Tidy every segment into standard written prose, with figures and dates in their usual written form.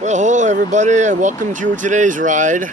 Well, hello everybody, and welcome to today's ride.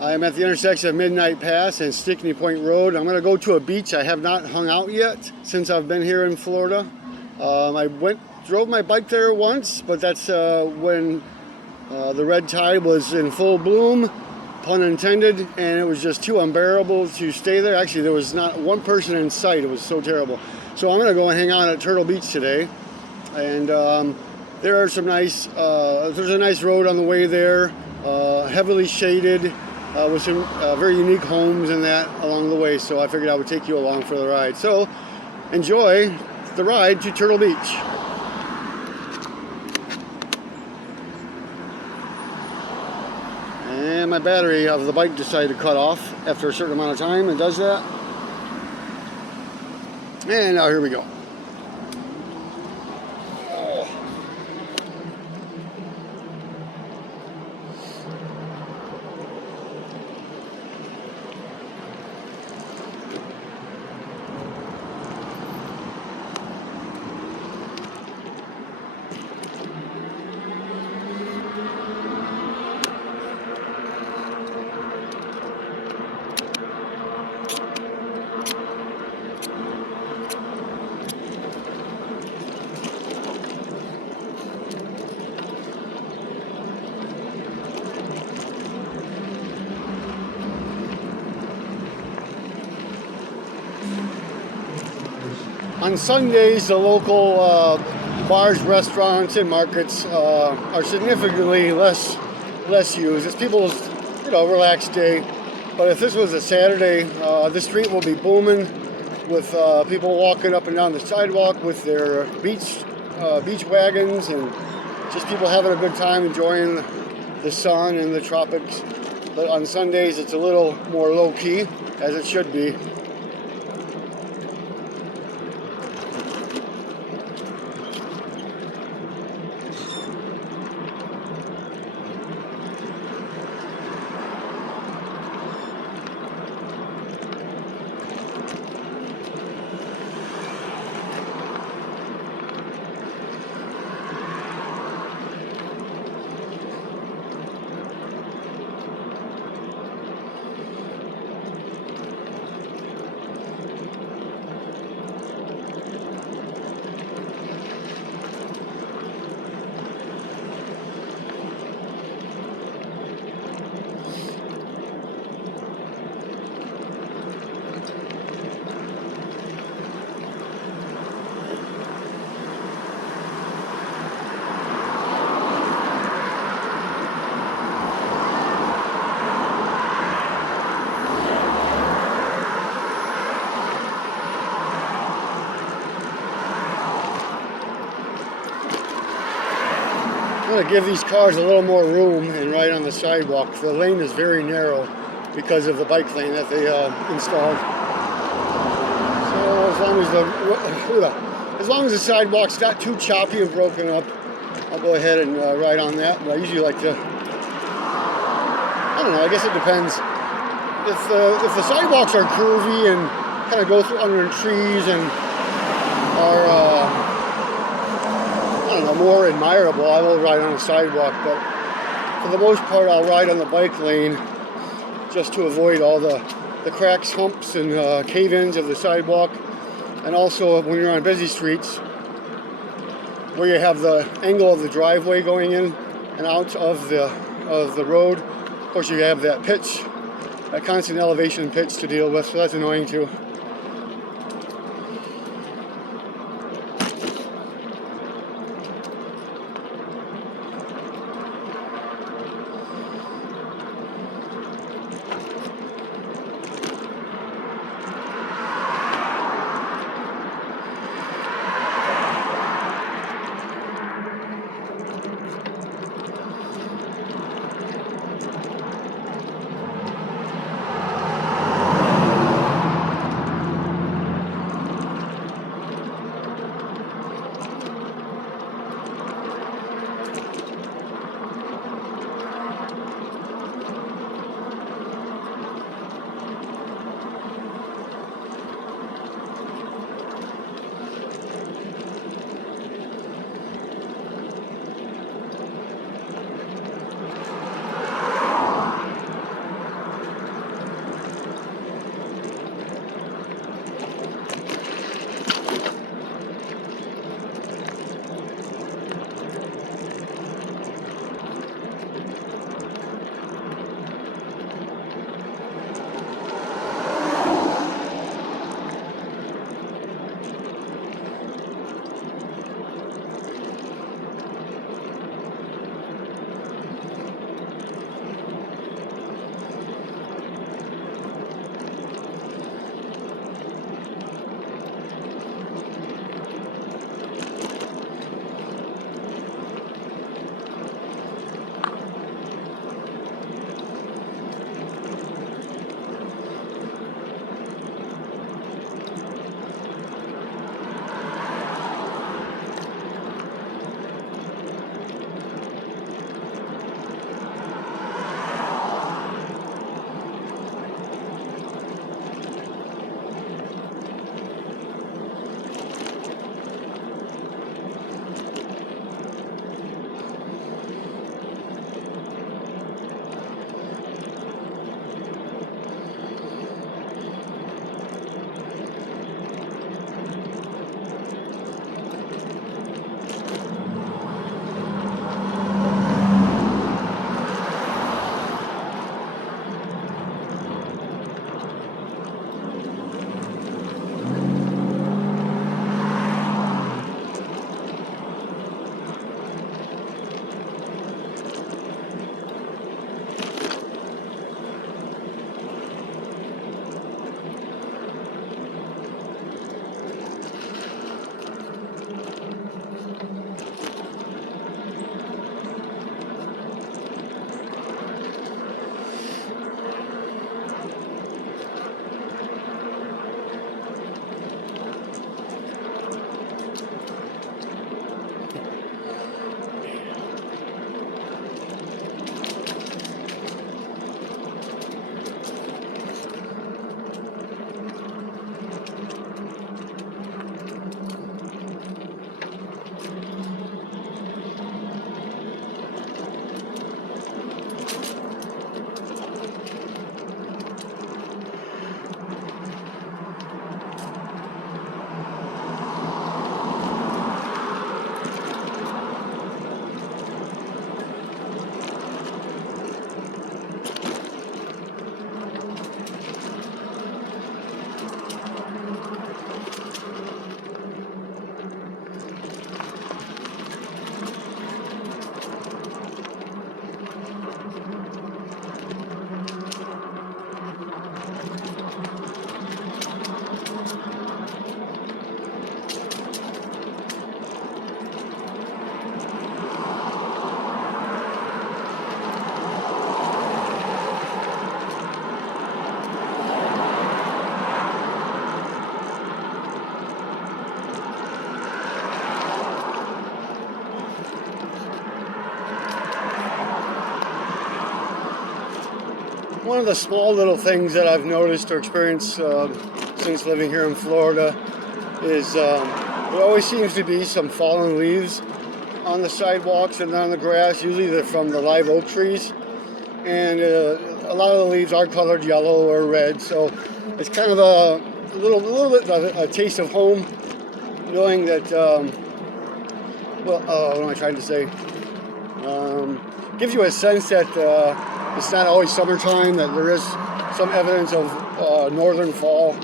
I'm at the intersection of Midnight Pass and Stickney Point Road. I'm going to go to a beach I have not hung out yet since I've been here in Florida. I drove my bike there once, but that's when the red tide was in full bloom, pun intended, and it was just too unbearable to stay there. Actually, there was not one person in sight. It was so terrible. So I'm going to go and hang out at Turtle Beach today, and there are some nice, there's a nice road on the way there, heavily shaded, with some very unique homes and that along the way, so I figured I would take you along for the ride. So enjoy the ride to Turtle Beach. And my battery of the bike decided to cut off after a certain amount of time. It does that. And now here we go. On Sundays, the local bars, restaurants, and markets are significantly less used. It's people's, relaxed day. But if this was a Saturday, the street will be booming with people walking up and down the sidewalk with their beach wagons, and just people having a good time enjoying the sun and the tropics. But on Sundays, it's a little more low key, as it should be. I'm going to give these cars a little more room and ride on the sidewalk. The lane is very narrow because of the bike lane that they installed. So as long as the sidewalk's not too choppy and broken up, I'll go ahead and ride on that. But I usually like to, I don't know, I guess it depends. If the sidewalks are curvy and kind of go through under trees and are more admirable, I will ride on a sidewalk, but for the most part I'll ride on the bike lane just to avoid all the cracks, humps, and cave-ins of the sidewalk. And also when you're on busy streets where you have the angle of the driveway going in and out of the road, of course you have that pitch, that constant elevation pitch to deal with, so that's annoying too. One of the small little things that I've noticed or experienced since living here in Florida is there always seems to be some fallen leaves on the sidewalks and on the grass. Usually they're from the live oak trees, and a lot of the leaves are colored yellow or red, so it's kind of a little bit of a taste of home, knowing that what am I trying to say? Gives you a sense that it's not always summertime, that there is some evidence of northern fall.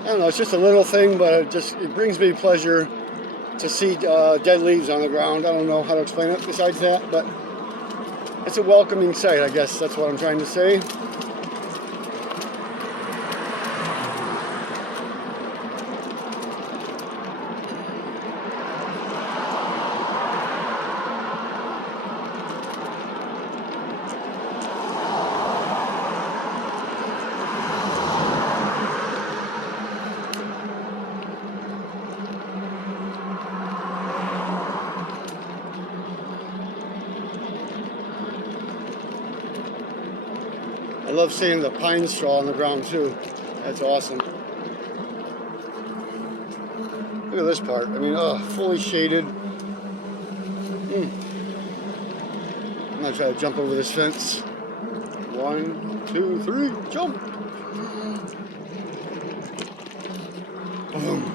I don't know, it's just a little thing, but it brings me pleasure to see dead leaves on the ground. I don't know how to explain it besides that, but it's a welcoming sight, I guess that's what I'm trying to say. I love seeing the pine straw on the ground too. That's awesome. Look at this part. I mean, fully shaded. I'm gonna try to jump over this fence. 1, 2, 3, jump! Boom.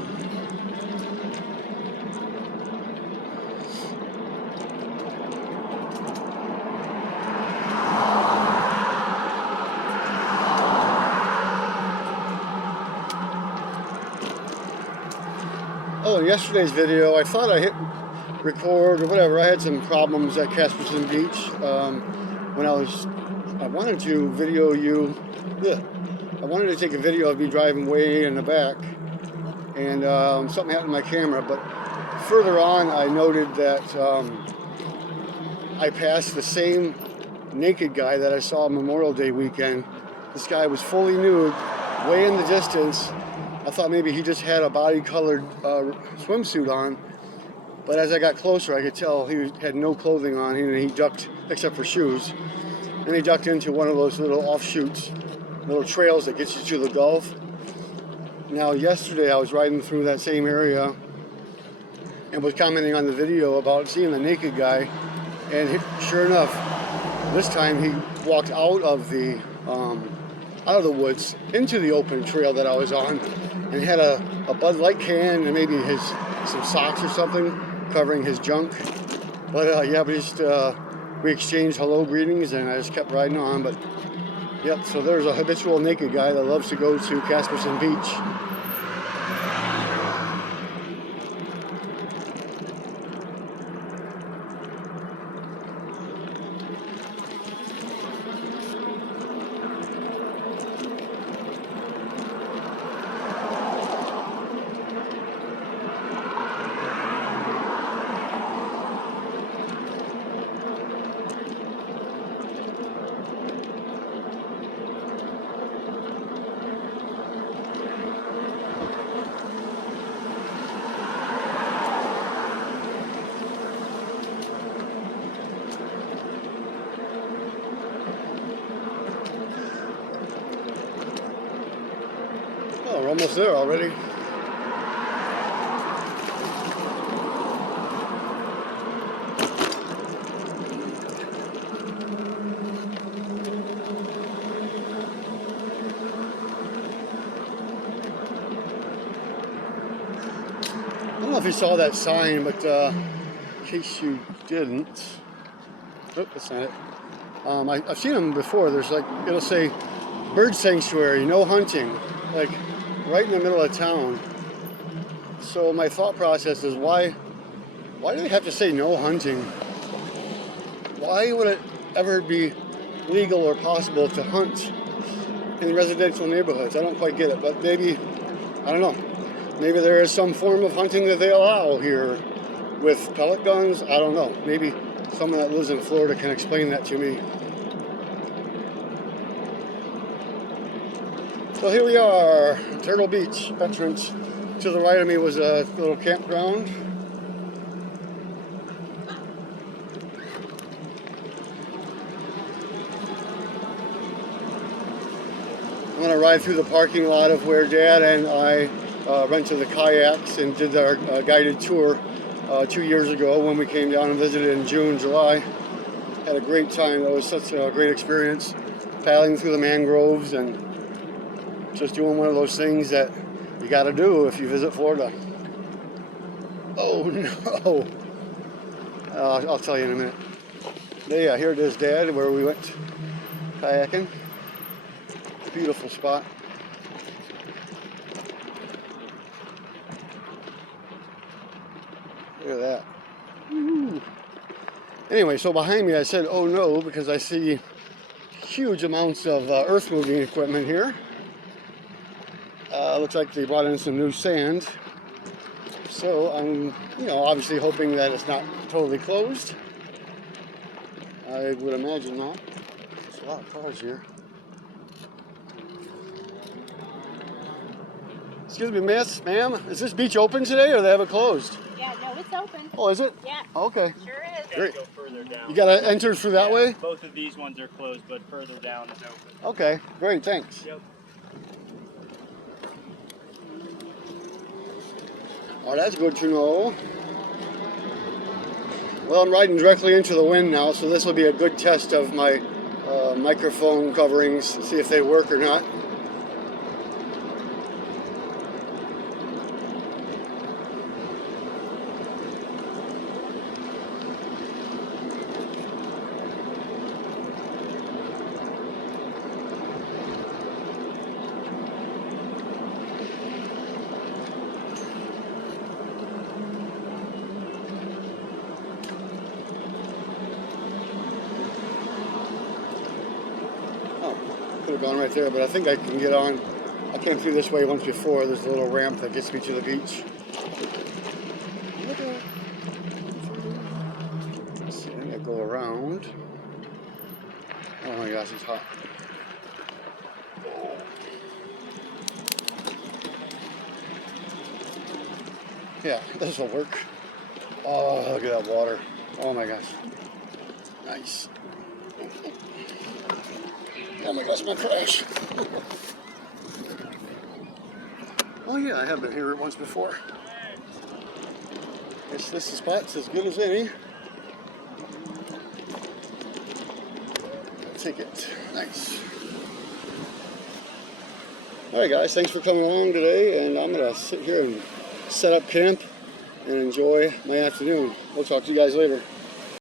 Oh, in yesterday's video, I thought I hit record or whatever. I had some problems at Casperson Beach when I wanted to video you. Yeah, I wanted to take a video of me driving way in the back, and something happened to my camera. But further on, I noted that I passed the same naked guy that I saw Memorial Day weekend. This guy was fully nude, way in the distance. I thought maybe he just had a body-colored swimsuit on, but as I got closer, I could tell he had no clothing on. He ducked, except for shoes, and he ducked into one of those little offshoots, little trails that gets you to the Gulf. Now, yesterday I was riding through that same area and was commenting on the video about seeing the naked guy, and sure enough, this time he walked out of the woods into the open trail that I was on, and he had a Bud Light can and maybe some socks or something covering his junk. But we exchanged hello greetings, and I just kept riding on. But yep, so there's a habitual naked guy that loves to go to Casperson Beach. Oh, we're almost there already. I don't know if you saw that sign, but in case you didn't, oh, that's not it. I've seen them before. There's it'll say bird sanctuary, no hunting, like right in the middle of town. So my thought process is, why do they have to say no hunting? Why would it ever be legal or possible to hunt in residential neighborhoods? I don't quite get it, but maybe, I don't know. Maybe there is some form of hunting that they allow here with pellet guns. I don't know. Maybe someone that lives in Florida can explain that to me. So here we are, Turtle Beach entrance. To the right of me was a little campground. I'm gonna ride through the parking lot of where Dad and I rented the kayaks and did our guided tour 2 years ago when we came down and visited in June, July. Had a great time. It was such a great experience, paddling through the mangroves and just doing one of those things that you got to do if you visit Florida. Oh no! I'll tell you in a minute. Yeah, here it is, Dad, where we went kayaking. Beautiful spot. Look at that. Woo. Anyway, so behind me I said, oh no, because I see huge amounts of earth moving equipment here. Looks like they brought in some new sand. So I'm, obviously hoping that it's not totally closed. I would imagine not. There's a lot of cars here. Excuse me, miss, ma'am, is this beach open today or they have it closed? Yeah, no, it's open. Oh, is it? Yeah. Okay. Sure is. Great. Go further down. You gotta enter through that way? Both of these ones are closed, but further down is open. Okay, great, thanks. Yep. Oh, that's good to know. Well, I'm riding directly into the wind now, so this will be a good test of my microphone coverings, see if they work or not. Could have gone right there, but I think I can get on. I came through this way once before. There's a little ramp that gets me to the beach. Let's see, I gotta go around. Oh my gosh, it's hot. Yeah, this will work. Oh, look at that water. Oh my gosh. Nice. Oh my gosh, my crash. Oh yeah, I have been here once before. Guess this spot's as good as any. I'll take it. Nice. Alright guys, thanks for coming along today, and I'm gonna sit here and set up camp and enjoy my afternoon. We'll talk to you guys later.